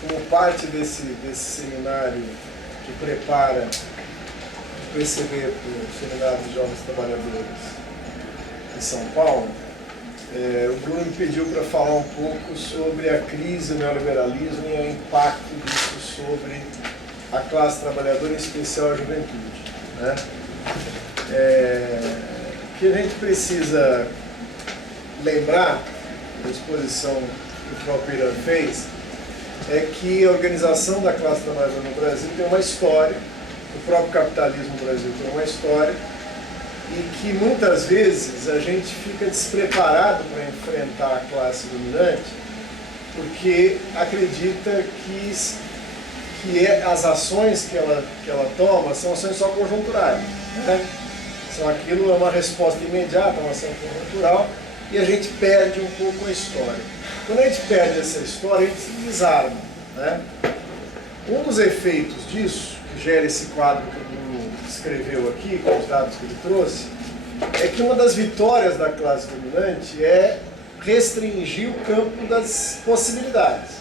como parte desse seminário que prepara o PCB para o Seminário de Jovens Trabalhadores em São Paulo, o Bruno me pediu para falar um pouco sobre a crise do neoliberalismo e o impacto disso sobre a classe trabalhadora, em especial a juventude, né? O que a gente precisa lembrar, da exposição que o próprio Irã fez, é que a organização da classe trabalhadora no Brasil tem uma história, o próprio capitalismo no Brasil tem uma história, e que muitas vezes a gente fica despreparado para enfrentar a classe dominante porque acredita que as ações que ela toma são ações só conjunturais, né? Aquilo é uma resposta imediata, uma ação conjuntural, e a gente perde um pouco a história. Quando a gente perde essa história, a gente se desarma, né? Um dos efeitos disso, que gera esse quadro que o Bruno escreveu aqui, com os dados que ele trouxe, é que uma das vitórias da classe dominante é restringir o campo das possibilidades,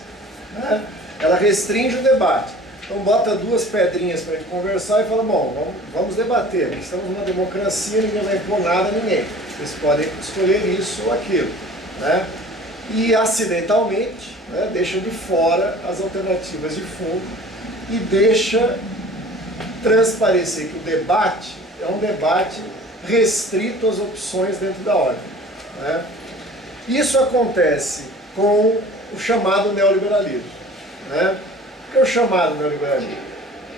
né? Ela restringe o debate. Então bota duas pedrinhas para a gente conversar e fala, bom, vamos debater, estamos numa democracia, ninguém vai impor nada a ninguém. Vocês podem escolher isso ou aquilo, né? E acidentalmente, né, deixa de fora as alternativas de fundo e deixa transparecer que o debate é um debate restrito às opções dentro da ordem, né? Isso acontece com o chamado neoliberalismo, né? O que é o chamado neoliberalismo?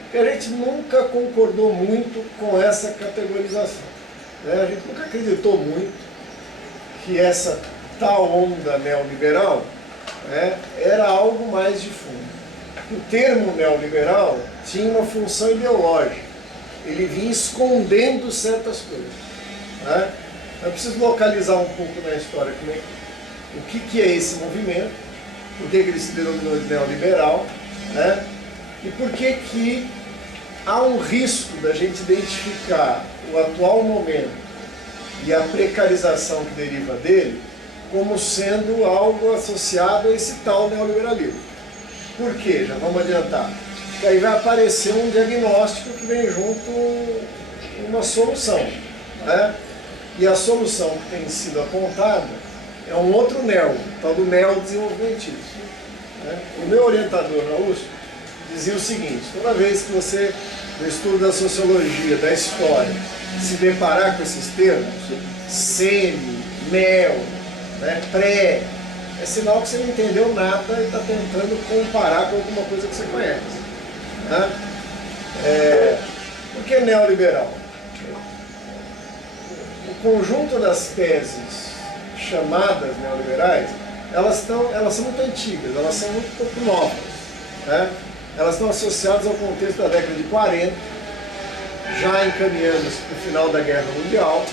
Porque a gente nunca concordou muito com essa categorização, né? A gente nunca acreditou muito que essa tal onda neoliberal, né, era algo mais de fundo. O termo neoliberal tinha uma função ideológica, ele vinha escondendo certas coisas, né? Eu preciso localizar um pouco na história o que é esse movimento, por que ele se denominou de neoliberal, né? E por que há um risco da gente identificar o atual momento e a precarização que deriva dele como sendo algo associado a esse tal neoliberalismo. Por quê? Já vamos adiantar. Porque aí vai aparecer um diagnóstico que vem junto uma solução, né? E a solução que tem sido apontada é um outro neo, tal do neodesenvolvimentismo, né? O meu orientador na USP dizia o seguinte: toda vez que você, no estudo da sociologia, da história, se deparar com esses termos, semi, neo, né, pré, é sinal que você não entendeu nada e está tentando comparar com alguma coisa que você conhece, né? Por que neoliberal? O conjunto das teses chamadas neoliberais, elas são muito antigas, elas são muito pouco novas, né? Elas estão associadas ao contexto da década de 40, já encaminhando-se para o final da Guerra Mundial,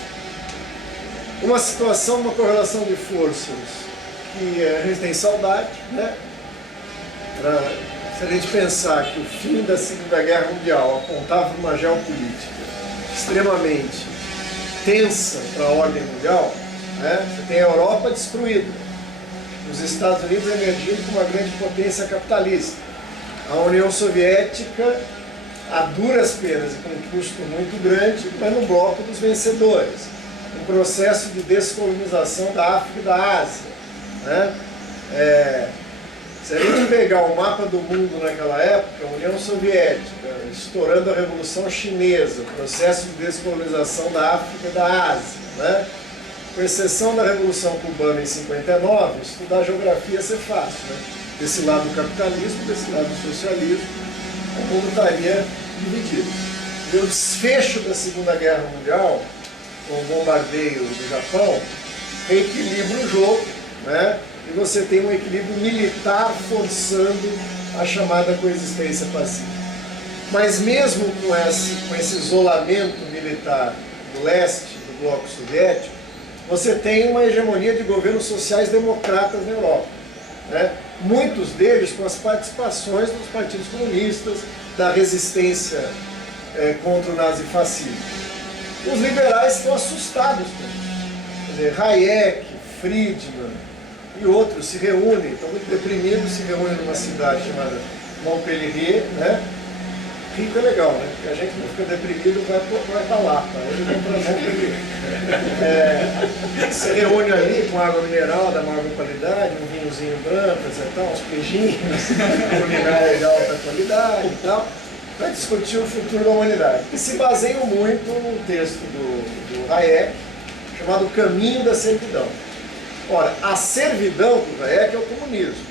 uma situação, uma correlação de forças que a gente tem saudade, né? Se a gente pensar que o fim da Segunda Guerra Mundial apontava para uma geopolítica extremamente tensa para a ordem mundial, né? Você tem a Europa destruída, os Estados Unidos emergindo como uma grande potência capitalista, a União Soviética a duras penas e com um custo muito grande, mas no bloco dos vencedores, um processo de descolonização da África e da Ásia, né? Se a gente pegar o mapa do mundo naquela época, a União Soviética, estourando a Revolução Chinesa, processo de descolonização da África e da Ásia, né? Com exceção da Revolução Cubana em 59, estudar geografia ia ser fácil, né? Desse lado do capitalismo, desse lado do socialismo, o mundo estaria dividido. E o desfecho da Segunda Guerra Mundial, com o bombardeio do Japão, reequilibra o jogo, né? E você tem um equilíbrio militar forçando a chamada coexistência pacífica. Mas mesmo com esse isolamento militar do leste, do bloco soviético, você tem uma hegemonia de governos sociais democratas na Europa, né? Muitos deles com as participações dos partidos comunistas, da resistência contra o nazifascismo. Os liberais estão assustados com isso. Quer dizer, Hayek, Friedman, e outros se reúnem, estão muito deprimidos, se reúnem numa cidade chamada Montpellier, né? Rico é legal, né? Porque a gente não fica deprimido, vai para lá, tá? Eles vão para Montpellier. Se reúne ali com água mineral da maior qualidade, um vinhozinho branco, uns queijinhos, culinária de alta qualidade e tal, para discutir o futuro da humanidade. E se baseiam muito num texto do Hayek, chamado O Caminho da Servidão. Ora, a servidão do Hayek é o comunismo.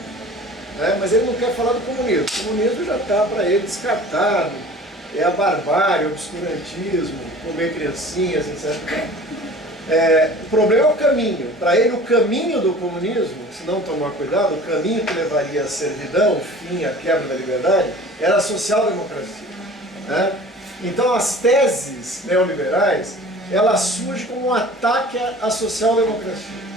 Mas ele não quer falar do comunismo. O comunismo já está para ele descartado, é a barbárie, o obscurantismo, comer criancinhas, etc. O problema é o caminho. Para ele, o caminho do comunismo, se não tomar cuidado, o caminho que levaria à servidão, o fim, a quebra da liberdade, era a social-democracia. Então, as teses neoliberais, elas surgem como um ataque à social-democracia.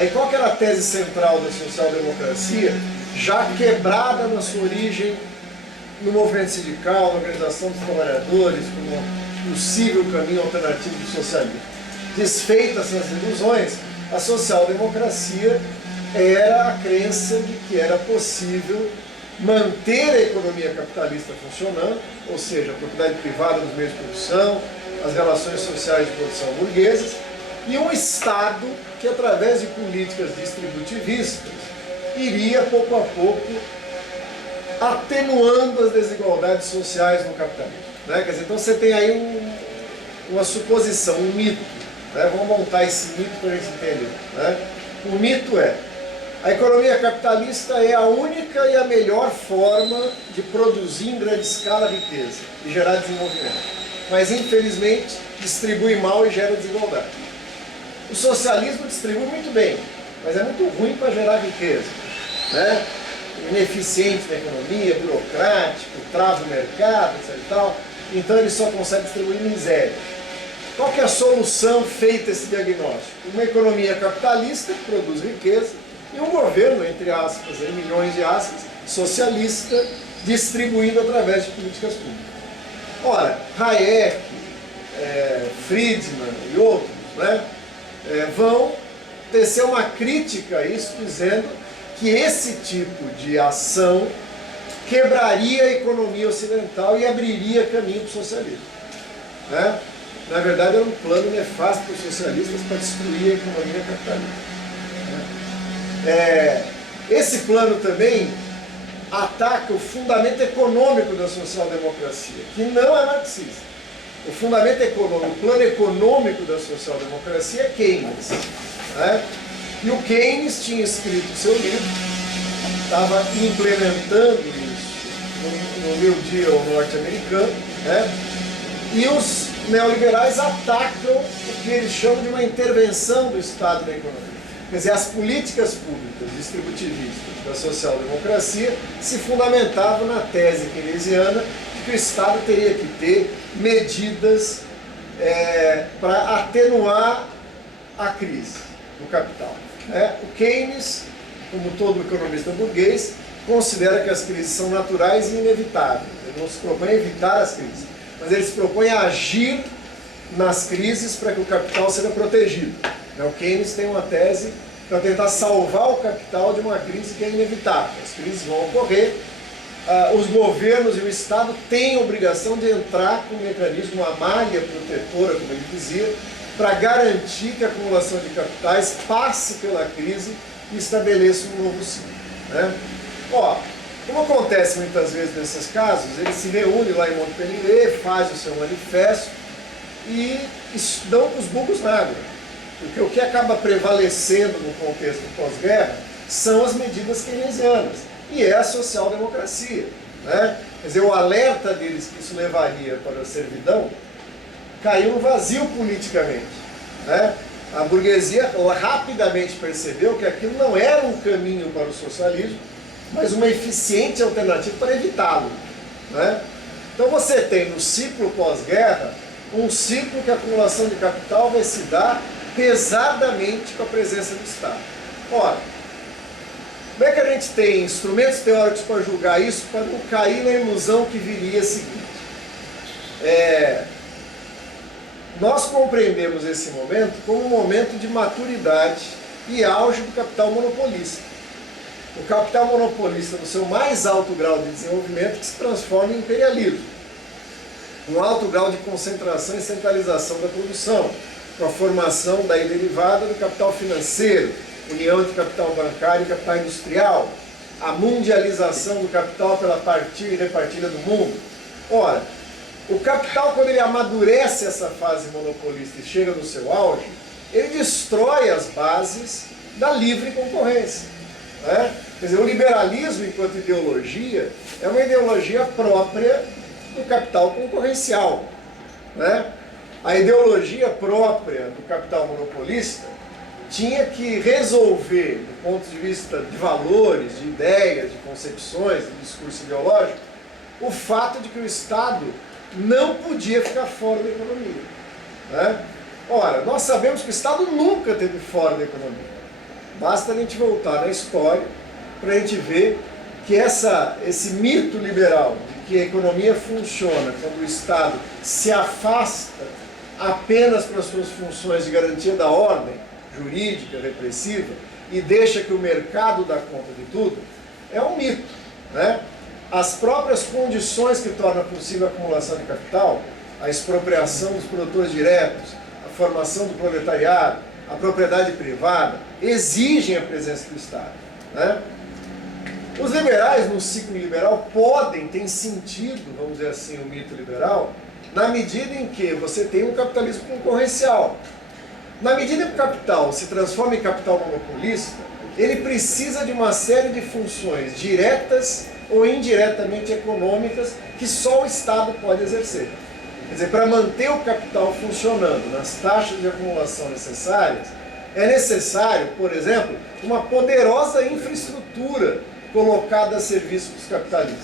E qual que era a tese central da social-democracia? Já quebrada na sua origem no movimento sindical, na organização dos trabalhadores, como um possível caminho alternativo do socialismo. Desfeitas essas ilusões, a social-democracia era a crença de que era possível manter a economia capitalista funcionando, ou seja, a propriedade privada dos meios de produção, as relações sociais de produção burguesas, e um Estado que, através de políticas distributivistas, iria, pouco a pouco, atenuando as desigualdades sociais no capitalismo. Quer dizer, então você tem aí uma suposição, um mito. Vamos montar esse mito para a gente entender. O mito é: a economia capitalista é a única e a melhor forma de produzir em grande escala riqueza e gerar desenvolvimento. Mas, infelizmente, distribui mal e gera desigualdade. O socialismo distribui muito bem, mas é muito ruim para gerar riqueza. Ineficiente na economia, burocrático, trava o mercado, etc. e tal. Então ele só consegue distribuir miséria. Qual que é a solução feita esse diagnóstico? Uma economia capitalista que produz riqueza e um governo, entre aspas, milhões de aspas, socialista, distribuindo através de políticas públicas. Ora, Hayek, Friedman e outros, vão tecer uma crítica a isso, dizendo que esse tipo de ação quebraria a economia ocidental e abriria caminho para o socialismo. Na verdade, era um plano nefasto para os socialistas para destruir a economia capitalista. Esse plano também ataca o fundamento econômico da social-democracia, que não é marxista. O fundamento econômico, o plano econômico da social-democracia é Keynes. E o Keynes tinha escrito seu livro, estava implementando isso no New Deal norte-americano, e os neoliberais atacam o que eles chamam de uma intervenção do Estado na economia. Quer dizer, as políticas públicas distributivistas da social-democracia se fundamentavam na tese keynesiana de que o Estado teria que ter medidas para atenuar a crise do capital. O Keynes, como todo economista burguês, considera que as crises são naturais e inevitáveis. Ele não se propõe a evitar as crises, mas ele se propõe a agir nas crises para que o capital seja protegido. O Keynes tem uma tese para tentar salvar o capital de uma crise que é inevitável. As crises vão ocorrer, os governos e o Estado têm a obrigação de entrar com um mecanismo, uma malha protetora, como ele dizia, para garantir que a acumulação de capitais passe pela crise e estabeleça um novo ciclo. Como acontece muitas vezes nesses casos, ele se reúne lá em Montpellier, faz o seu manifesto e dão os burros na água. Porque o que acaba prevalecendo no contexto pós-guerra são as medidas keynesianas, e é a social-democracia. Quer dizer, o alerta deles que isso levaria para a servidão caiu no vazio politicamente. A burguesia rapidamente percebeu que aquilo não era um caminho para o socialismo, mas uma eficiente alternativa para evitá-lo. Então você tem no ciclo pós-guerra um ciclo que a acumulação de capital vai se dar pesadamente com a presença do Estado. Ora, como é que a gente tem instrumentos teóricos para julgar isso, para não cair na ilusão que viria a seguir? Nós compreendemos esse momento como um momento de maturidade e auge do capital monopolista. O capital monopolista no seu mais alto grau de desenvolvimento que se transforma em imperialismo. Um alto grau de concentração e centralização da produção, com a formação daí derivada do capital financeiro, união entre capital bancário e capital industrial, a mundialização do capital pela partilha e repartilha do mundo. Ora, o capital, quando ele amadurece essa fase monopolista e chega no seu auge, ele destrói as bases da livre concorrência. Né? Quer dizer, o liberalismo, enquanto ideologia, é uma ideologia própria do capital concorrencial. Né? A ideologia própria do capital monopolista tinha que resolver, do ponto de vista de valores, de ideias, de concepções, de discurso ideológico, o fato de que o Estado não podia ficar fora da economia. Né? Ora, nós sabemos que o Estado nunca esteve fora da economia. Basta a gente voltar na história para a gente ver que esse mito liberal de que a economia funciona quando o Estado se afasta apenas para as suas funções de garantia da ordem jurídica, repressiva, e deixa que o mercado dá conta de tudo, é um mito. Né? As próprias condições que tornam possível a acumulação de capital, a expropriação dos produtores diretos, a formação do proletariado, a propriedade privada, exigem a presença do Estado. Né? Os liberais, no ciclo liberal, tem sentido, vamos dizer assim, o mito liberal, na medida em que você tem um capitalismo concorrencial. Na medida que o capital se transforma em capital monopolista, ele precisa de uma série de funções diretas ou indiretamente econômicas que só o Estado pode exercer. Quer dizer, para manter o capital funcionando nas taxas de acumulação necessárias, é necessário, por exemplo, uma poderosa infraestrutura colocada a serviço dos capitalistas.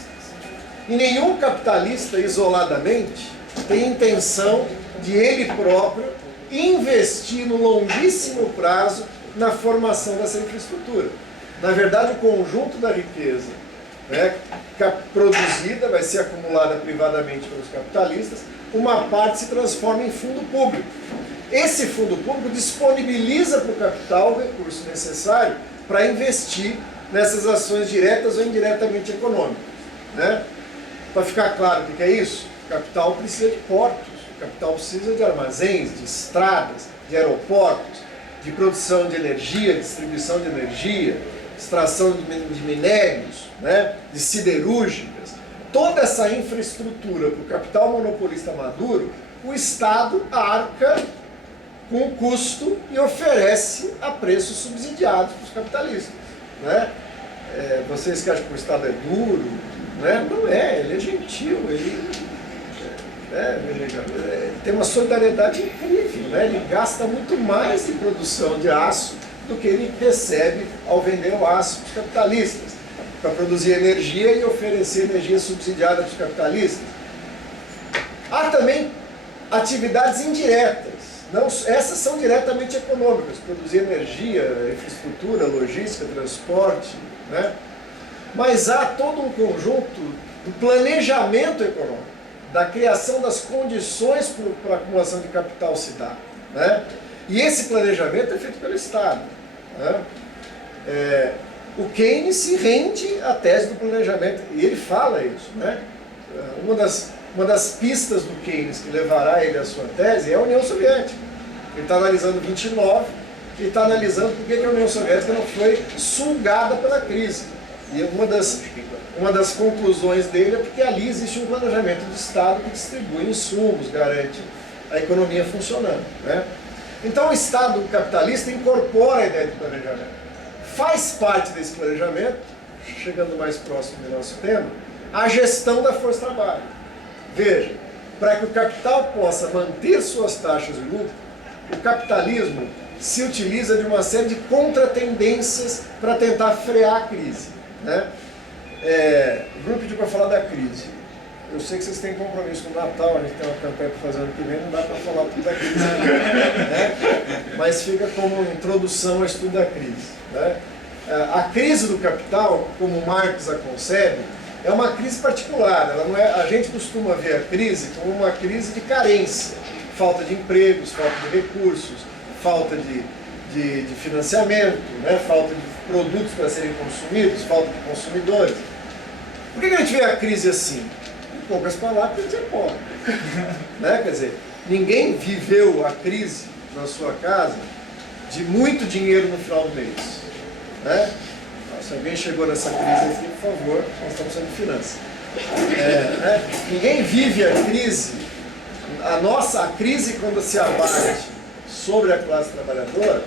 E nenhum capitalista, isoladamente, tem intenção de ele próprio investir no longuíssimo prazo na formação dessa infraestrutura. Na verdade, o conjunto da riqueza, né, produzida vai ser acumulada privadamente pelos capitalistas, uma parte se transforma em fundo público. Esse fundo público disponibiliza para o capital o recurso necessário para investir nessas ações diretas ou indiretamente econômicas. Né? Para ficar claro o que é isso, o capital precisa de portos, o capital precisa de armazéns, de estradas, de aeroportos, de produção de energia, distribuição de energia, extração de minérios, né, de siderúrgicas. Toda essa infraestrutura para o capital monopolista maduro, o Estado arca com o custo e oferece a preços subsidiados para os capitalistas. Né? Vocês que acham que o Estado é duro, né? Não é, ele é gentil, ele tem uma solidariedade incrível, né? Ele gasta muito mais em produção de aço do que ele recebe ao vender o aço para os capitalistas, para produzir energia e oferecer energia subsidiada para os capitalistas. Há também atividades indiretas, essas são diretamente econômicas, produzir energia, infraestrutura, logística, transporte, né? Mas há todo um conjunto do planejamento econômico, da criação das condições para a acumulação de capital se dar. Né? E esse planejamento é feito pelo Estado. Né? O Keynes se rende à tese do planejamento, e ele fala isso. Né? Uma das pistas do Keynes que levará ele à sua tese é a União Soviética. Ele está analisando 29 e está analisando por que a União Soviética não foi sugada pela crise. E uma das conclusões dele é porque ali existe um planejamento de Estado que distribui insumos, garante a economia funcionando. Né? Então o Estado capitalista incorpora a ideia de planejamento. Faz parte desse planejamento, chegando mais próximo do nosso tema, a gestão da força-trabalho. Veja, para que o capital possa manter suas taxas de lucro, o capitalismo se utiliza de uma série de contratendências para tentar frear a crise. Né? O grupo pediu para falar da crise. Eu sei que vocês têm compromisso com o Natal, a gente tem uma campanha para fazer ano que vem, não dá para falar tudo da crise, né? Mas fica como introdução ao estudo da crise. Né? A crise do capital, como Marx a concebe, é uma crise particular. Ela não é, a gente costuma ver a crise como uma crise de carência, falta de empregos, falta de recursos, falta de de financiamento, né? Falta de produtos para serem consumidos, falta de consumidores. Por que a gente vê a crise assim? Em poucas palavras, a gente é pobre. Né? Quer dizer, ninguém viveu a crise na sua casa de muito dinheiro no final do mês. Né? Se alguém chegou nessa crise aqui, por favor, nós estamos precisando de finanças. Né? Ninguém vive a crise, a crise quando se abate sobre a classe trabalhadora,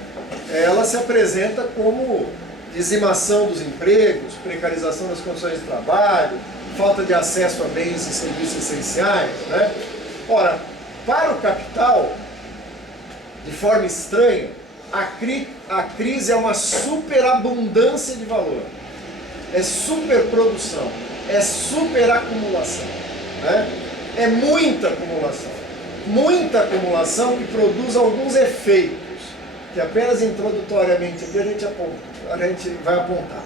ela se apresenta como dizimação dos empregos, precarização das condições de trabalho, falta de acesso a bens e serviços essenciais. Né? Ora, para o capital, de forma estranha, a crise é uma superabundância de valor, é superprodução, é superacumulação, né? É muita acumulação que produz alguns efeitos, que apenas introdutoriamente aqui a gente vai apontar.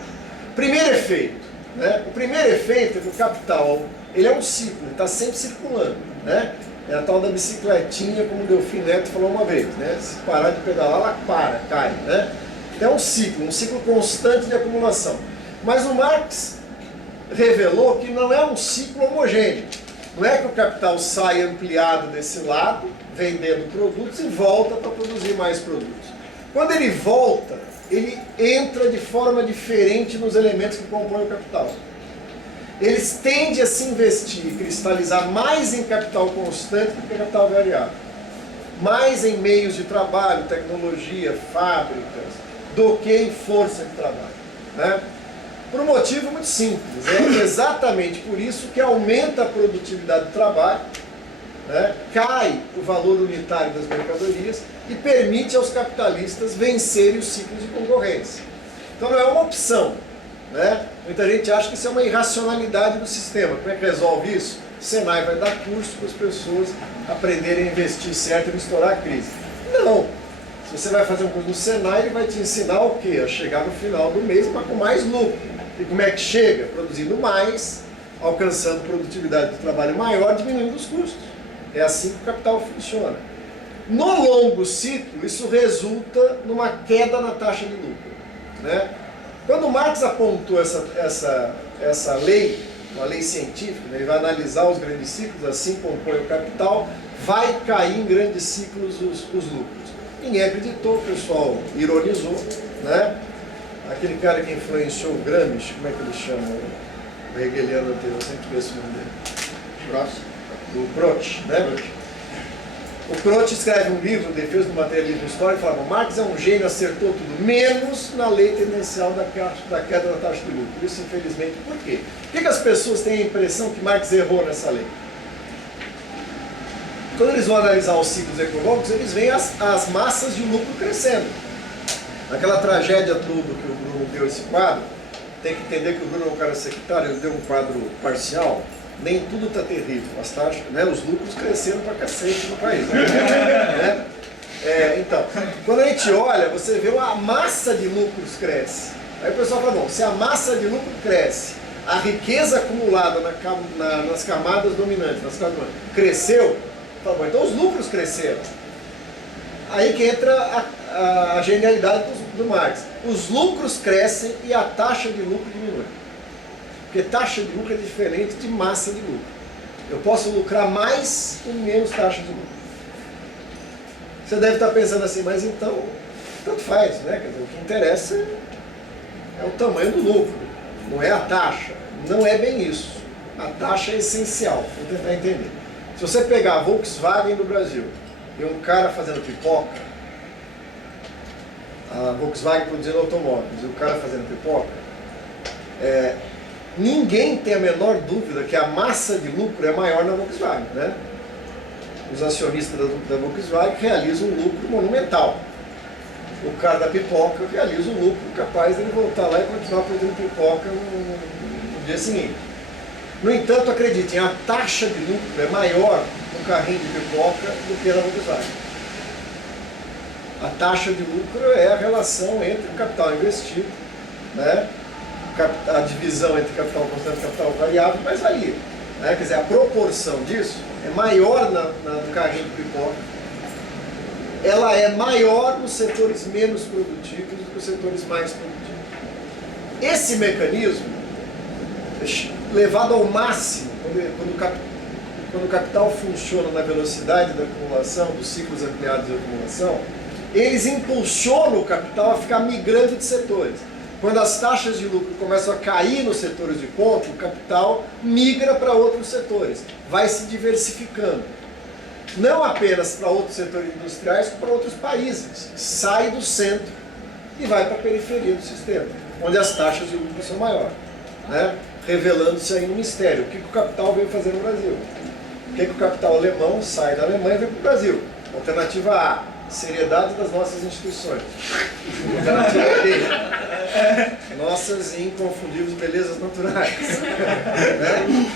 Primeiro efeito, né? O primeiro efeito é que o capital, ele é um ciclo, ele está sempre circulando, né? É a tal da bicicletinha, como o Delfim Neto falou uma vez, né? Se parar de pedalar, ela cai, né? Então é um ciclo constante de acumulação. Mas o Marx revelou que não é um ciclo homogêneo. Não é que o capital sai ampliado desse lado, vendendo produtos e volta para produzir mais produtos. Quando ele volta, ele entra de forma diferente nos elementos que compõem o capital. Eles tendem a se investir e cristalizar mais em capital constante do que em capital variável. Mais em meios de trabalho, tecnologia, fábricas, do que em força de trabalho. Né? Por um motivo muito simples. É exatamente por isso que aumenta a produtividade do trabalho, né? Cai o valor unitário das mercadorias e permite aos capitalistas vencerem os ciclos de concorrência. Então não é uma opção. Né? Muita gente acha que isso é uma irracionalidade do sistema. Como é que resolve isso? O Senai vai dar curso para as pessoas aprenderem a investir certo e não estourar a crise. Não! Se você vai fazer um curso no Senai, ele vai te ensinar o quê? A chegar no final do mês, mas com mais lucro. E como é que chega? Produzindo mais, alcançando produtividade do trabalho maior, diminuindo os custos. É assim que o capital funciona. No longo ciclo, isso resulta numa queda na taxa de lucro. Né? Quando Marx apontou essa lei, uma lei científica, né, ele vai analisar os grandes ciclos, assim compõe o capital, vai cair em grandes ciclos os lucros. Ninguém acreditou, o pessoal ironizou, né? Aquele cara que influenciou o Gramsci, como é que ele chama? O hegeliano anterior, eu sempre esqueço o nome dele. O Croce, né? O Croce escreve um livro, Defesa do Materialismo Histórico, e falava: Marx é um gênio, acertou tudo, menos na lei tendencial da queda da taxa de lucro. Isso, infelizmente, por quê? Por que as pessoas têm a impressão que Marx errou nessa lei? Quando eles vão analisar os ciclos econômicos, eles veem as massas de lucro crescendo. Naquela tragédia toda que o Bruno deu esse quadro, tem que entender que o Bruno é um cara sectário, ele deu um quadro parcial. Nem tudo está terrível, as taxas, né, os lucros cresceram pra cacete no país. Né? Então, quando a gente olha, você vê a massa de lucros cresce. Aí o pessoal fala: bom, se a massa de lucro cresce, a riqueza acumulada nas camadas dominantes, cresceu, fala: bom, então os lucros cresceram. Aí que entra a genialidade do Marx. Os lucros crescem e a taxa de lucro diminui. Porque taxa de lucro é diferente de massa de lucro. Eu posso lucrar mais com menos taxa de lucro. Você deve estar pensando assim: mas então, tanto faz, né? Quer dizer, o que interessa é o tamanho do lucro, não é a taxa. Não é bem isso. A taxa é essencial, vou tentar entender. Se você pegar a Volkswagen do Brasil e um cara fazendo pipoca, a Volkswagen produzindo automóveis e o cara fazendo pipoca, ninguém tem a menor dúvida que a massa de lucro é maior na Volkswagen, né? Os acionistas da Volkswagen realizam um lucro monumental. O cara da pipoca realiza um lucro capaz de ele voltar lá e continuar produzindo pipoca no dia seguinte. No entanto, acreditem, a taxa de lucro é maior no carrinho de pipoca do que na Volkswagen. A taxa de lucro é a relação entre o capital investido, né? A divisão entre capital constante e capital variável, mas varia. Né? Quer dizer, a proporção disso é maior no carrinho de pipoca ela é maior nos setores menos produtivos do que nos setores mais produtivos. Esse mecanismo, levado ao máximo, quando o capital funciona na velocidade da acumulação, dos ciclos ampliados de acumulação, eles impulsionam o capital a ficar migrando de setores. Quando as taxas de lucro começam a cair nos setores de ponta, o capital migra para outros setores, vai se diversificando. Não apenas para outros setores industriais, como para outros países. Sai do centro e vai para a periferia do sistema, onde as taxas de lucro são maiores, né? Revelando-se aí um mistério. O que o capital veio fazer no Brasil? Por que o capital alemão sai da Alemanha e vem para o Brasil? Alternativa A, seriedade das nossas instituições. Alternativa B, nossas inconfundíveis belezas naturais. Né?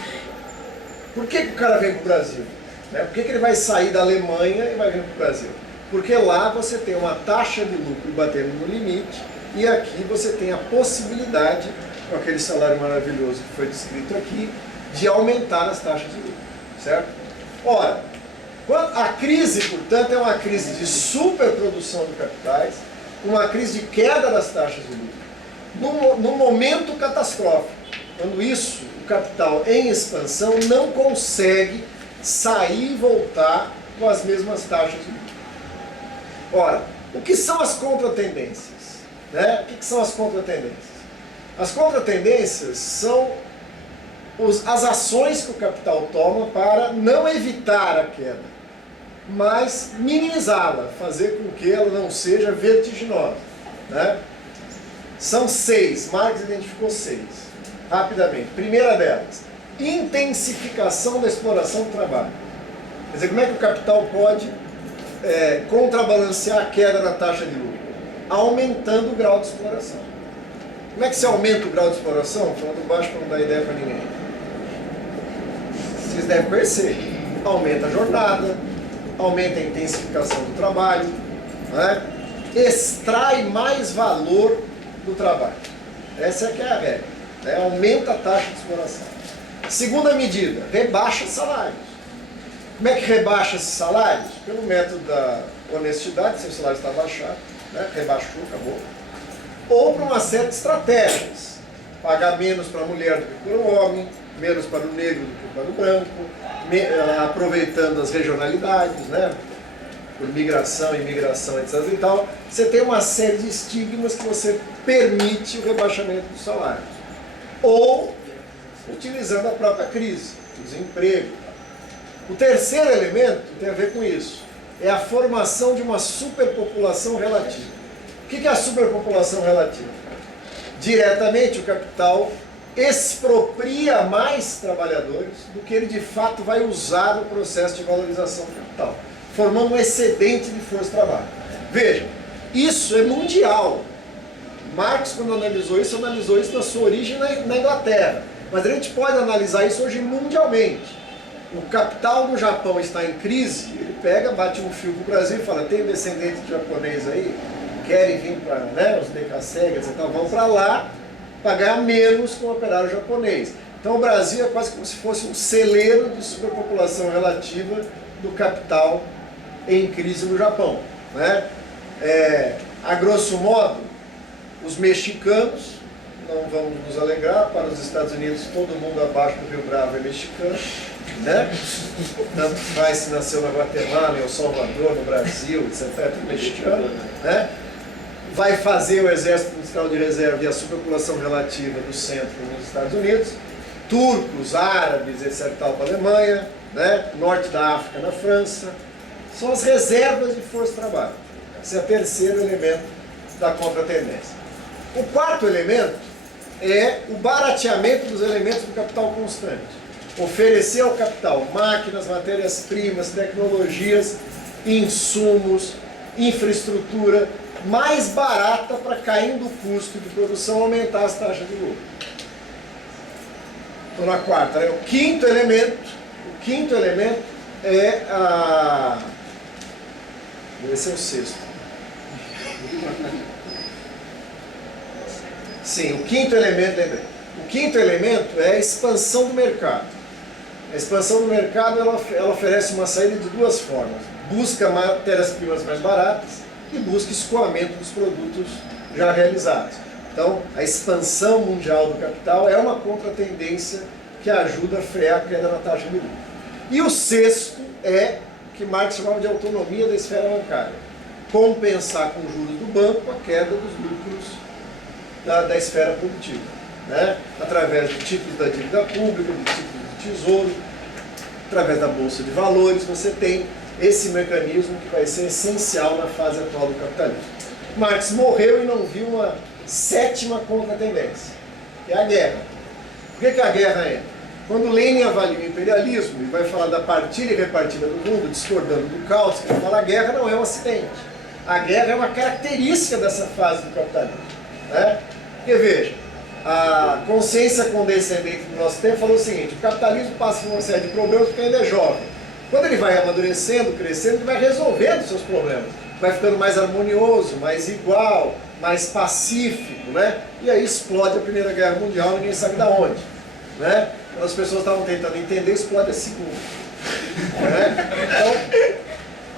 Por que o cara vem para o Brasil? Por que ele vai sair da Alemanha e vai vir para o Brasil? Porque lá você tem uma taxa de lucro batendo no limite e aqui você tem a possibilidade, com aquele salário maravilhoso que foi descrito aqui, de aumentar as taxas de lucro, certo? Ora, a crise, portanto, é uma crise de superprodução de capitais, uma crise de queda das taxas de lucro, num momento catastrófico, quando isso, o capital em expansão não consegue sair e voltar com as mesmas taxas de lucro. Ora, o que são as contratendências? Né? O que são as contratendências? As contratendências são as ações que o capital toma para não evitar a queda, mas minimizá-la, fazer com que ela não seja vertiginosa. Né? São 6, Marx identificou 6, rapidamente. Primeira delas, intensificação da exploração do trabalho. Quer dizer, como é que o capital pode contrabalancear a queda da taxa de lucro? Aumentando o grau de exploração. Como é que se aumenta o grau de exploração? Falando baixo para não dar ideia para ninguém. Vocês devem conhecer. Aumenta a jornada, aumenta a intensificação do trabalho, né? Extrai mais valor do trabalho. Essa é que é a regra. Né? Aumenta a taxa de exploração. Segunda medida, rebaixa salários. Como é que rebaixa esses salários? Pelo método da honestidade, seu salário está baixado, né? Rebaixou, acabou. Ou por uma série de estratégias. Pagar menos para a mulher do que para o homem, menos para o negro do que para o branco, aproveitando as regionalidades, né? Por migração, imigração, etc. e tal. Você tem uma série de estigmas que você permite o rebaixamento dos salários. Ou utilizando a própria crise, o desemprego. O terceiro elemento tem a ver com isso. É a formação de uma superpopulação relativa. O que é a superpopulação relativa? Diretamente o capital expropria mais trabalhadores do que ele de fato vai usar no processo de valorização do capital, formando um excedente de força de trabalho. Veja, isso é mundial. Marx, quando analisou isso na sua origem na Inglaterra. Mas a gente pode analisar isso hoje mundialmente. O capital no Japão está em crise, ele pega, bate um fio para o Brasil e fala, tem descendente de japonês aí? Querem vir para, né, os decassegas e tal, vão para lá pagar menos com o operário japonês. Então o Brasil é quase como se fosse um celeiro de superpopulação relativa do capital em crise no Japão. Né? A grosso modo, os mexicanos, não vamos nos alegrar, para os Estados Unidos todo mundo abaixo do Rio Bravo é mexicano, né? Tanto faz se nasceu na Guatemala, em El Salvador, no Brasil, etc. É tudo mexicano, né? Vai fazer o Exército Industrial de Reserva e a superpopulação relativa do centro nos Estados Unidos, turcos, árabes, etc. tal, para a Alemanha, né? Norte da África na França, são as reservas de força de trabalho. Esse é o terceiro elemento da contratendência. O quarto elemento é o barateamento dos elementos do capital constante. Oferecer ao capital máquinas, matérias-primas, tecnologias, insumos, infraestrutura mais barata para, caindo o custo de produção, aumentar as taxas de lucro. Então, na quarta, né? O quinto elemento é a... Esse é o sexto. Sim, o quinto elemento, lembrei. O quinto elemento é a expansão do mercado. A expansão do mercado ela oferece uma saída de duas formas. busca matérias-primas mais baratas e busca escoamento dos produtos já realizados. Então, a expansão mundial do capital é uma contratendência que ajuda a frear a queda na taxa de lucro. E o sexto é o que Marx chamava de autonomia da esfera bancária. Compensar com juros do banco a queda dos lucros da esfera produtiva, né? Através de títulos da dívida pública, de títulos do tesouro, através da bolsa de valores, você tem esse mecanismo que vai ser essencial na fase atual do capitalismo. Marx morreu e não viu uma sétima contratendência, que é a guerra. Por que a guerra entra? Quando Lenin avalia o imperialismo e vai falar da partilha e repartida do mundo, discordando do caos, ele fala que a guerra não é um acidente. A guerra é uma característica dessa fase do capitalismo, né? Porque veja, a consciência condescendente do nosso tempo falou o seguinte: o capitalismo passa por uma série de problemas porque ainda é jovem. Quando ele vai amadurecendo, crescendo, ele vai resolvendo os seus problemas. Vai ficando mais harmonioso, mais igual, mais pacífico, né? E aí explode a Primeira Guerra Mundial, ninguém sabe de onde, né? Quando as pessoas estavam tentando entender, explode a Segunda, né? Então,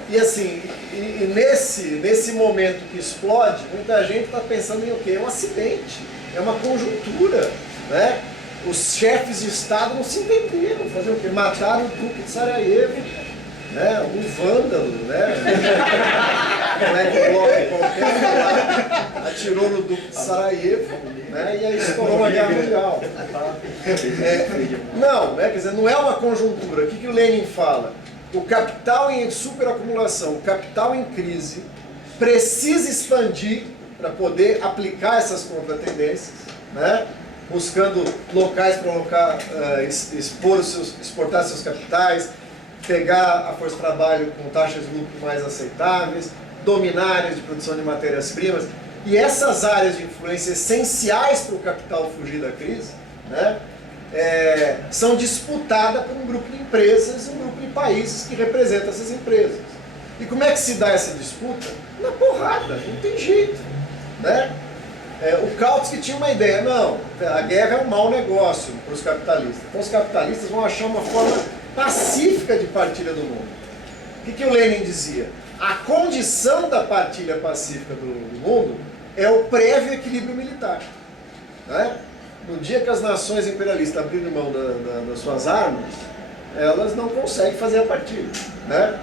e assim, nesse momento que explode, muita gente está pensando em o quê? É um acidente, é uma conjuntura, né? Os chefes de Estado não se entenderam, fazer o quê? Mataram o Duque de Sarajevo, né? Um vândalo, né? Como é que o bloco qualquer lá atirou no Duque de Sarajevo, né? E aí estourou uma guerra mundial. Não, né? Quer dizer, não é uma conjuntura. O que o Lenin fala? O capital em superacumulação, o capital em crise, precisa expandir para poder aplicar essas contratendências, né? Buscando locais para exportar seus capitais, pegar a força de trabalho com taxas de lucro mais aceitáveis, dominar áreas de produção de matérias-primas. E essas áreas de influência essenciais para o capital fugir da crise, né, são disputadas por um grupo de empresas e um grupo de países que representam essas empresas. E como é que se dá essa disputa? Na porrada, não tem jeito, né? O Kautsky tinha uma ideia: não, a guerra é um mau negócio para os capitalistas. Então os capitalistas vão achar uma forma pacífica de partilha do mundo. O que o Lenin dizia? A condição da partilha pacífica do mundo é o prévio equilíbrio militar, né? No dia que as nações imperialistas abriram mão das suas armas, elas não conseguem fazer a partilha, né?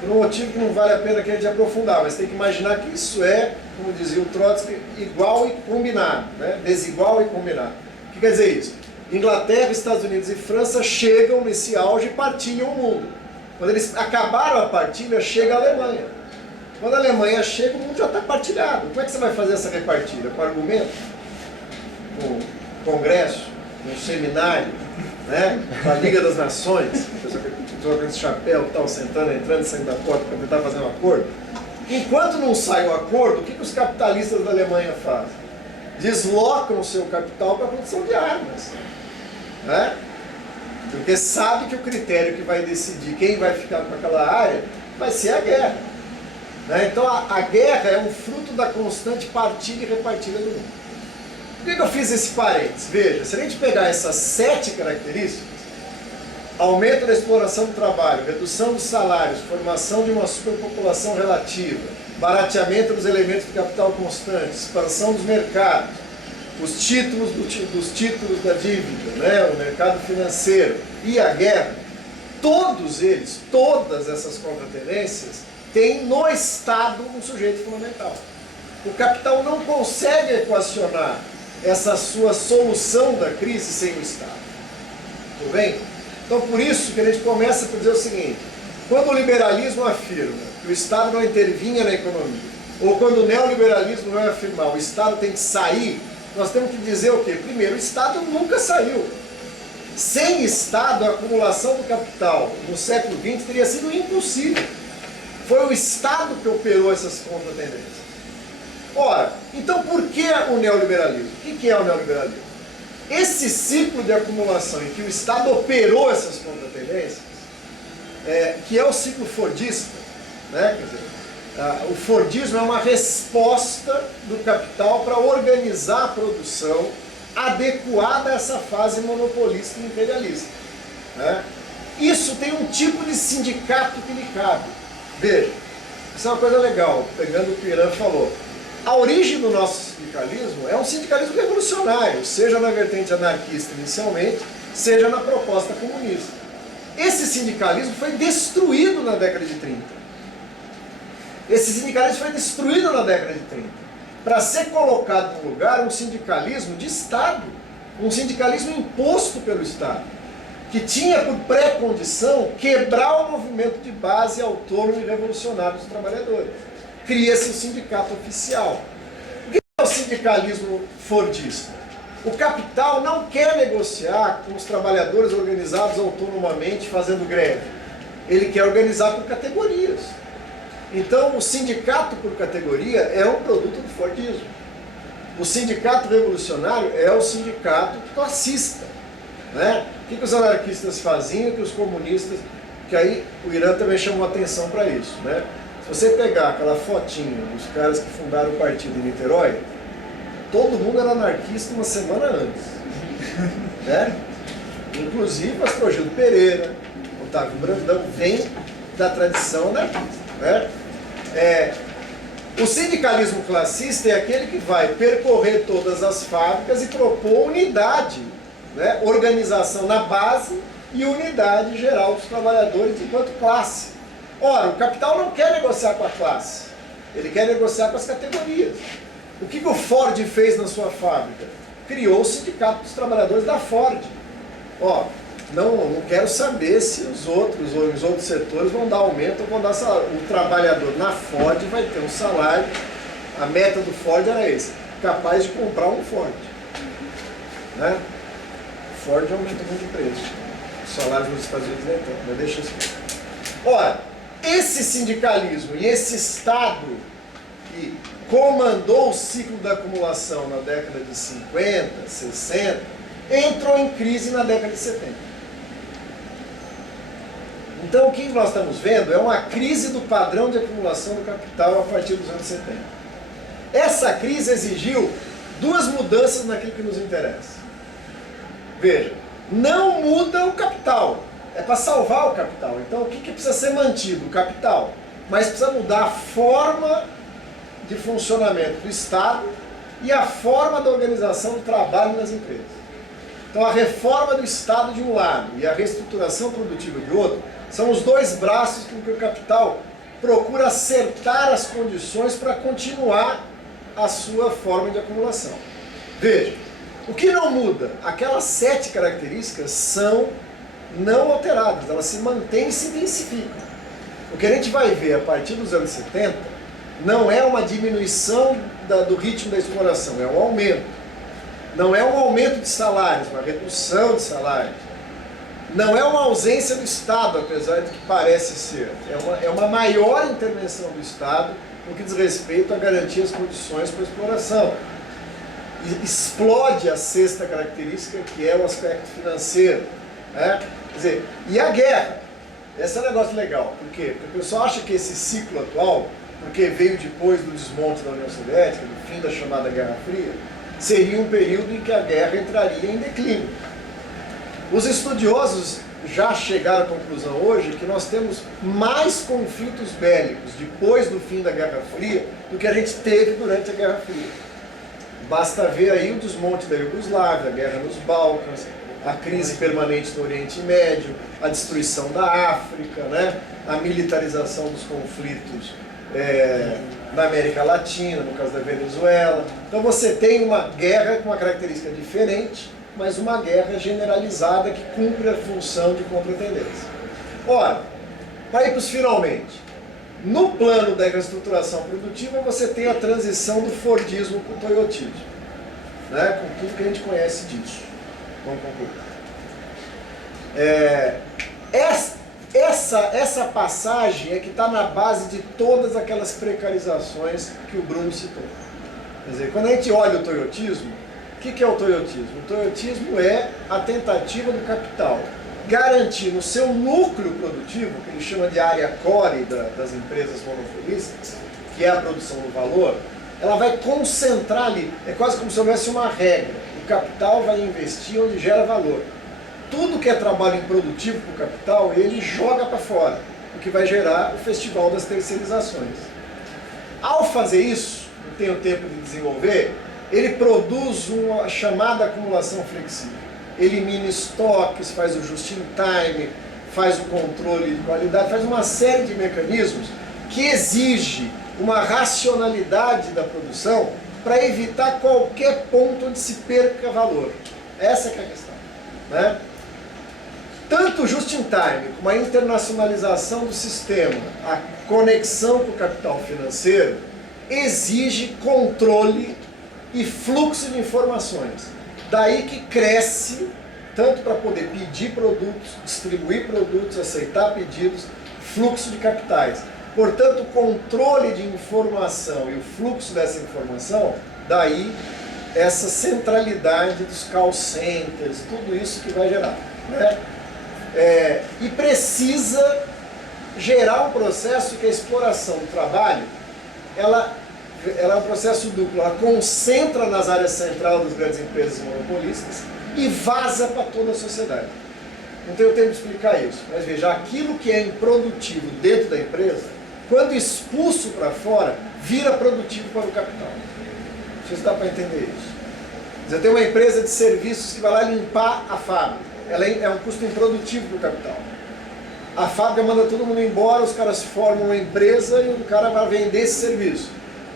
Por um motivo que não vale a pena que a gente aprofundar, mas tem que imaginar que isso é, como dizia o Trotsky, igual e combinado, né? Desigual e combinado. O que quer dizer isso? Inglaterra, Estados Unidos e França chegam nesse auge e partilham o mundo. Quando eles acabaram a partilha, chega a Alemanha. Quando a Alemanha chega, o mundo já está partilhado. Como é que você vai fazer essa repartilha? Com argumento? Com congresso? Com seminário? Né? Com a Liga das Nações? A pessoa com esse chapéu e tal, sentando, entrando e saindo da porta para tentar fazer um acordo. Enquanto não sai o acordo, o que os capitalistas da Alemanha fazem? Deslocam o seu capital para a produção de armas, né? Porque sabe que o critério que vai decidir quem vai ficar com aquela área vai ser a guerra, né? Então a guerra é um fruto da constante partilha e repartilha do mundo. Por que eu fiz esse parênteses? Veja, se a gente pegar essas 7 características: aumento da exploração do trabalho, redução dos salários, formação de uma superpopulação relativa, barateamento dos elementos do capital constante, expansão dos mercados, os títulos dos títulos da dívida, né, o mercado financeiro e a guerra, todos eles, todas essas contratendências, têm no Estado um sujeito fundamental. O capital não consegue equacionar essa sua solução da crise sem o Estado. Tudo bem? Então, por isso que a gente começa por dizer o seguinte: quando o liberalismo afirma que o Estado não intervinha na economia, ou quando o neoliberalismo vai afirmar que o Estado tem que sair, nós temos que dizer o quê? Primeiro, o Estado nunca saiu. Sem Estado, a acumulação do capital no século XX teria sido impossível. Foi o Estado que operou essas contratendências. Ora, então por que o neoliberalismo? O que é o neoliberalismo? Esse ciclo de acumulação em que o Estado operou essas contratendências, que é o ciclo fordista, né? Quer dizer, o fordismo é uma resposta do capital para organizar a produção adequada a essa fase monopolista e imperialista, né? Isso tem um tipo de sindicato que lhe cabe. Veja, isso é uma coisa legal, pegando o que o Irã falou. A origem do nosso sindicalismo é um sindicalismo revolucionário, seja na vertente anarquista inicialmente, seja na proposta comunista. Esse sindicalismo foi destruído na década de 30. Esse sindicalismo foi destruído na década de 30. Para ser colocado no lugar um sindicalismo de Estado, um sindicalismo imposto pelo Estado, que tinha por pré-condição quebrar o movimento de base autônomo e revolucionário dos trabalhadores. Cria-se o sindicato oficial. O que é o sindicalismo fordista? O capital não quer negociar com os trabalhadores organizados autonomamente fazendo greve. Ele quer organizar por categorias. Então, o sindicato por categoria é um produto do fordismo. O sindicato revolucionário é o sindicato classista. Né? O que os anarquistas faziam, que os comunistas... Que aí o Irã também chamou atenção para isso. Né? Se você pegar aquela fotinha dos caras que fundaram o partido em Niterói, todo mundo era anarquista uma semana antes. Né? Inclusive Astrogildo Pereira, Otávio Brandão, vem da tradição anarquista. Né? O sindicalismo classista é aquele que vai percorrer todas as fábricas e propor unidade, né? Organização na base e unidade geral dos trabalhadores enquanto classe. Ora, o capital não quer negociar com a classe, ele quer negociar com as categorias. O que o Ford fez na sua fábrica? Criou o sindicato dos trabalhadores da Ford. Ó, não quero saber se os outros setores vão dar aumento ou vão dar salário. O trabalhador na Ford vai ter um salário, a meta do Ford era esse, capaz de comprar um Ford. Né? O Ford aumenta muito o preço. Os salários nos Estados Unidos nem tanto, mas deixa isso. Ora, esse sindicalismo e esse Estado que comandou o ciclo da acumulação na década de 50, 60, entrou em crise na década de 70. Então o que nós estamos vendo é uma crise do padrão de acumulação do capital a partir dos anos 70. Essa crise exigiu duas mudanças naquilo que nos interessa. Veja, não muda o capital, é para salvar o capital. Então o que precisa ser mantido? O capital. Mas precisa mudar a forma de funcionamento do Estado e a forma da organização do trabalho nas empresas. Então a reforma do Estado de um lado e a reestruturação produtiva de outro são os dois braços com que o capital procura acertar as condições para continuar a sua forma de acumulação. Veja, o que não muda? Aquelas 7 características são não alteradas, elas se mantêm e se intensificam. O que a gente vai ver a partir dos anos 70 não é uma diminuição do ritmo da exploração, é um aumento. Não é um aumento de salários, uma redução de salários. Não é uma ausência do Estado, apesar de que parece ser. É uma maior intervenção do Estado no que diz respeito a garantir as condições para a exploração. E explode a 6ª característica, que é o aspecto financeiro. Né? Quer dizer, e a guerra? Esse é um negócio legal. Por quê? Porque o pessoal acha que esse ciclo atual, porque veio depois do desmonte da União Soviética, do fim da chamada Guerra Fria, seria um período em que a guerra entraria em declínio. Os estudiosos já chegaram à conclusão hoje que nós temos mais conflitos bélicos depois do fim da Guerra Fria do que a gente teve durante a Guerra Fria. Basta ver aí o desmonte da Iugoslávia, a guerra nos Balcãs, a crise permanente no Oriente Médio, a destruição da África, né? A militarização dos conflitos na América Latina, no caso da Venezuela. Então você tem uma guerra com uma característica diferente, mas uma guerra generalizada que cumpre a função de contratendência. Ora, para ir para os finalmente, no plano da reestruturação produtiva você tem a transição do Fordismo para o Toyotismo, né? Com tudo que a gente conhece disso. Vamos concluir. Essa passagem é que está na base de todas aquelas precarizações que o Bruno citou. Quer dizer, quando a gente olha o toyotismo, o que é o toyotismo? O toyotismo é a tentativa do capital garantir no seu núcleo produtivo, que ele chama de área core das empresas monopolistas, que é a produção do valor, ela vai concentrar ali, é quase como se houvesse uma regra. O capital vai investir onde gera valor. Tudo que é trabalho improdutivo para o capital, ele joga para fora. o que vai gerar o festival das terceirizações. Ao fazer isso, não tem o tempo de desenvolver, ele produz uma chamada acumulação flexível. Elimina estoques, faz o just-in-time, faz o controle de qualidade, faz uma série de mecanismos que exige uma racionalidade da produção para evitar qualquer ponto onde se perca valor. Essa que é a questão, né? Tanto o just-in-time como a internacionalização do sistema, a conexão com o capital financeiro, exige controle e fluxo de informações. Daí que cresce, tanto para poder pedir produtos, distribuir produtos, aceitar pedidos, fluxo de capitais. Portanto, o controle de informação e o fluxo dessa informação, daí essa centralidade dos call centers, tudo isso que vai gerar, né? E precisa gerar um processo que a exploração do trabalho, ela é um processo duplo, ela concentra nas áreas centrais das grandes empresas monopolistas e vaza para toda a sociedade. Não tenho tempo de explicar isso, mas veja, aquilo que é improdutivo dentro da empresa, quando expulso para fora, vira produtivo para o capital. Não sei se dá para entender isso. Você tem uma empresa de serviços que vai lá limpar a fábrica, ela é um custo improdutivo para o capital. A fábrica manda todo mundo embora, os caras formam uma empresa e o cara vai vender esse serviço.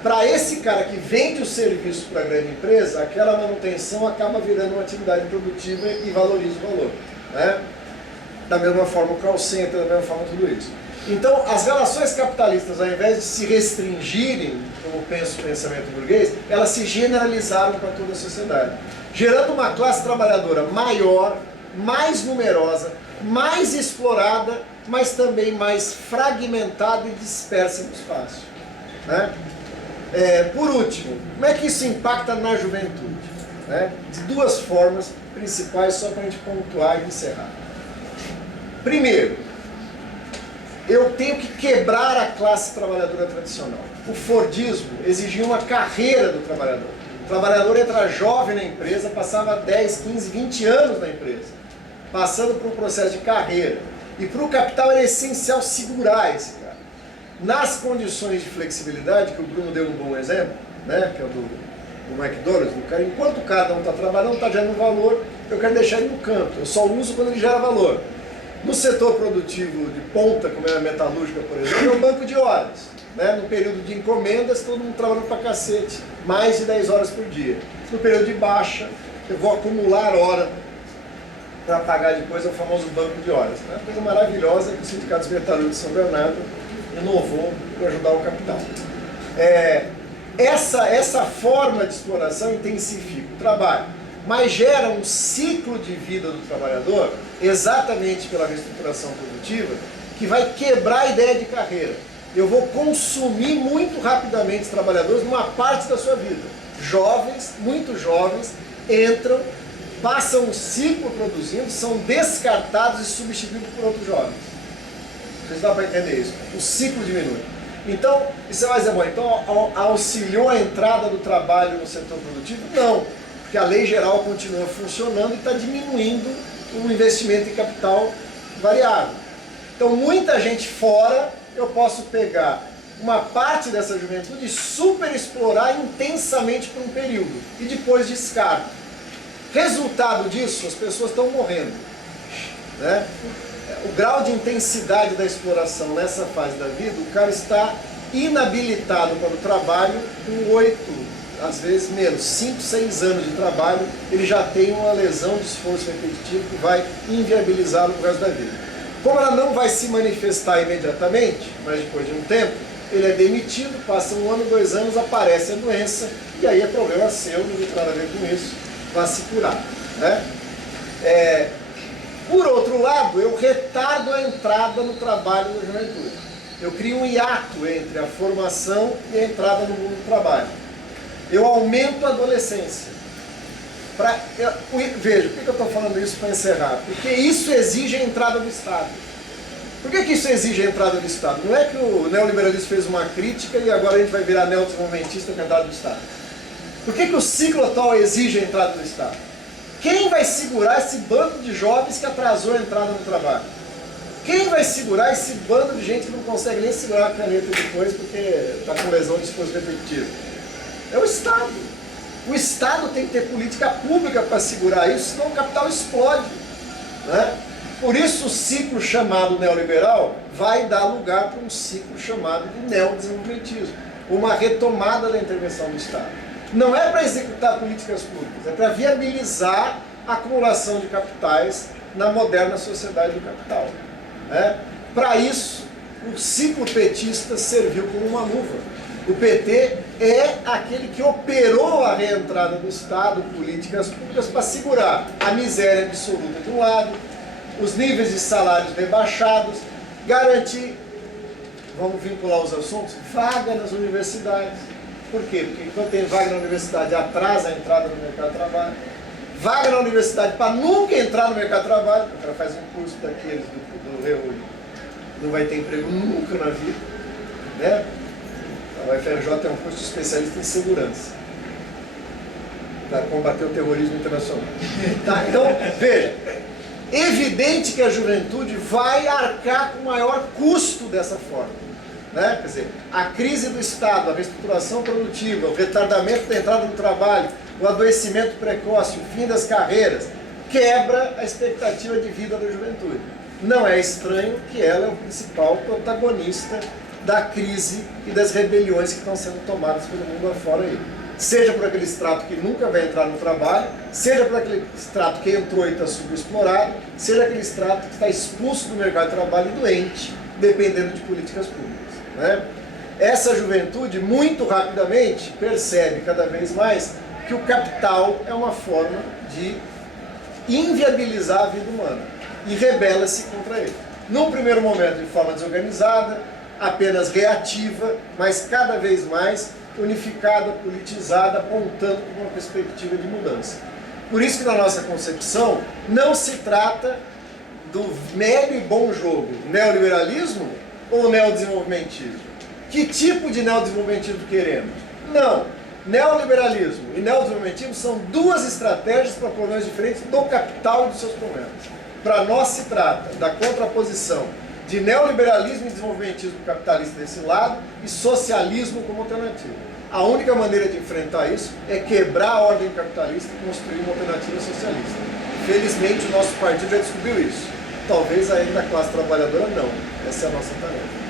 Para esse cara que vende o serviço para a grande empresa, aquela manutenção acaba virando uma atividade produtiva e valoriza o valor, né? Da mesma forma o call center, da mesma forma tudo isso. Então, as relações capitalistas, ao invés de se restringirem, como pensa o pensamento burguês, elas se generalizaram para toda a sociedade, gerando uma classe trabalhadora maior, mais numerosa, mais explorada, mas também mais fragmentada e dispersa no espaço, né? Por último, como é que isso impacta na juventude, né? De duas formas principais, só para a gente pontuar e encerrar. Primeiro, eu tenho que quebrar a classe trabalhadora tradicional. O Fordismo exigia uma carreira do trabalhador. O trabalhador entra jovem na empresa, passava 10, 15, 20 anos na empresa, passando por um processo de carreira. E para o capital era essencial segurar esse cara. Nas condições de flexibilidade, que o Bruno deu um bom exemplo, né, que é o do McDonald's, enquanto o cara não está trabalhando, não está gerando valor, eu quero deixar ele no canto, eu só uso quando ele gera valor. No setor produtivo de ponta, como é a metalúrgica, por exemplo, é um banco de horas, né? No período de encomendas, todo mundo trabalhando pra cacete, mais de 10 horas por dia. No período de baixa, eu vou acumular hora para pagar depois, é o famoso banco de horas. É uma coisa maravilhosa que o Sindicato dos Metalúrgicos de São Bernardo inovou para ajudar o capital. Essa forma de exploração intensifica o trabalho, mas gera um ciclo de vida do trabalhador, exatamente pela reestruturação produtiva, que vai quebrar a ideia de carreira. Eu vou consumir muito rapidamente os trabalhadores numa parte da sua vida. Jovens, muito jovens, entram, passam um ciclo produzindo, são descartados e substituídos por outros jovens. Vocês dão para entender isso? O ciclo diminui. Então, isso vai dizer, bom, então auxiliou a entrada do trabalho no setor produtivo? Não, porque a lei geral continua funcionando e está diminuindo o investimento em capital variável. Então, muita gente fora, eu posso pegar uma parte dessa juventude e super explorar intensamente por um período e depois descarto. Resultado disso, as pessoas estão morrendo, né? O grau de intensidade da exploração nessa fase da vida, o cara está inabilitado para o trabalho com 8, às vezes menos, 5, 6 anos de trabalho, ele já tem uma lesão de esforço repetitivo que vai inviabilizá-lo pro resto da vida. Como ela não vai se manifestar imediatamente, mas depois de um tempo, ele é demitido, passa 1 ano, 2 anos, aparece a doença, e aí é problema seu, não tem nada a ver com isso, vai se curar, né? Por outro lado, eu retardo a entrada no trabalho da juventude. Eu crio um hiato entre a formação e a entrada no mundo do trabalho. Eu aumento a adolescência. Veja, por que eu estou falando isso para encerrar? Porque isso exige a entrada do Estado. Por que isso exige a entrada do Estado? Não é que o neoliberalismo fez uma crítica e agora a gente vai virar neodesenvolvimentista com a entrada do Estado. Por que o ciclo atual exige a entrada do Estado? Quem vai segurar esse bando de jovens que atrasou a entrada no trabalho? Quem vai segurar esse bando de gente que não consegue nem segurar a caneta depois porque está com lesão de esforço repetitivo? É o Estado. O Estado tem que ter política pública para segurar isso, senão o capital explode, né? Por isso o ciclo chamado neoliberal vai dar lugar para um ciclo chamado de neodesenvolvimentismo, uma retomada da intervenção do Estado. Não é para executar políticas públicas, é para viabilizar a acumulação de capitais na moderna sociedade do capital, né? Para isso, o ciclo petista serviu como uma luva. O PT é aquele que operou a reentrada do Estado, políticas públicas, para segurar a miséria absoluta de um lado, os níveis de salários rebaixados, garantir, vamos vincular os assuntos, vaga nas universidades. Por quê? Porque enquanto tem vaga na universidade, atrasa a entrada no mercado de trabalho. Vaga na universidade para nunca entrar no mercado de trabalho, o cara faz um curso daqueles do Reúne, não vai ter emprego nunca na vida, né? A UFRJ é um curso de especialista em segurança, para combater o terrorismo internacional. Tá, então, veja, evidente que a juventude vai arcar com o maior custo dessa forma, né? Quer dizer, a crise do Estado, a reestruturação produtiva, o retardamento da entrada no trabalho, o adoecimento precoce, o fim das carreiras, quebra a expectativa de vida da juventude. Não é estranho que ela é o principal protagonista da crise e das rebeliões que estão sendo tomadas pelo mundo afora aí. Seja por aquele extrato que nunca vai entrar no trabalho, seja por aquele extrato que entrou e está subexplorado, seja aquele extrato que está expulso do mercado de trabalho e doente, dependendo de políticas públicas, né? Essa juventude, muito rapidamente, percebe cada vez mais que o capital é uma forma de inviabilizar a vida humana e rebela-se contra ele. Num primeiro momento, de forma desorganizada, apenas reativa, mas cada vez mais unificada, politizada, apontando para uma perspectiva de mudança. Por isso que na nossa concepção não se trata do médio e bom jogo neoliberalismo ou neodesenvolvimentismo. Que tipo de neodesenvolvimentismo queremos? Não. Neoliberalismo e neodesenvolvimentismo são duas estratégias para problemas diferentes do capital e dos seus problemas. Para nós se trata da contraposição de neoliberalismo e desenvolvimentismo capitalista desse lado e socialismo como alternativa. A única maneira de enfrentar isso é quebrar a ordem capitalista e construir uma alternativa socialista. Felizmente o nosso partido já descobriu isso. Talvez ainda a classe trabalhadora não. Essa é a nossa tarefa.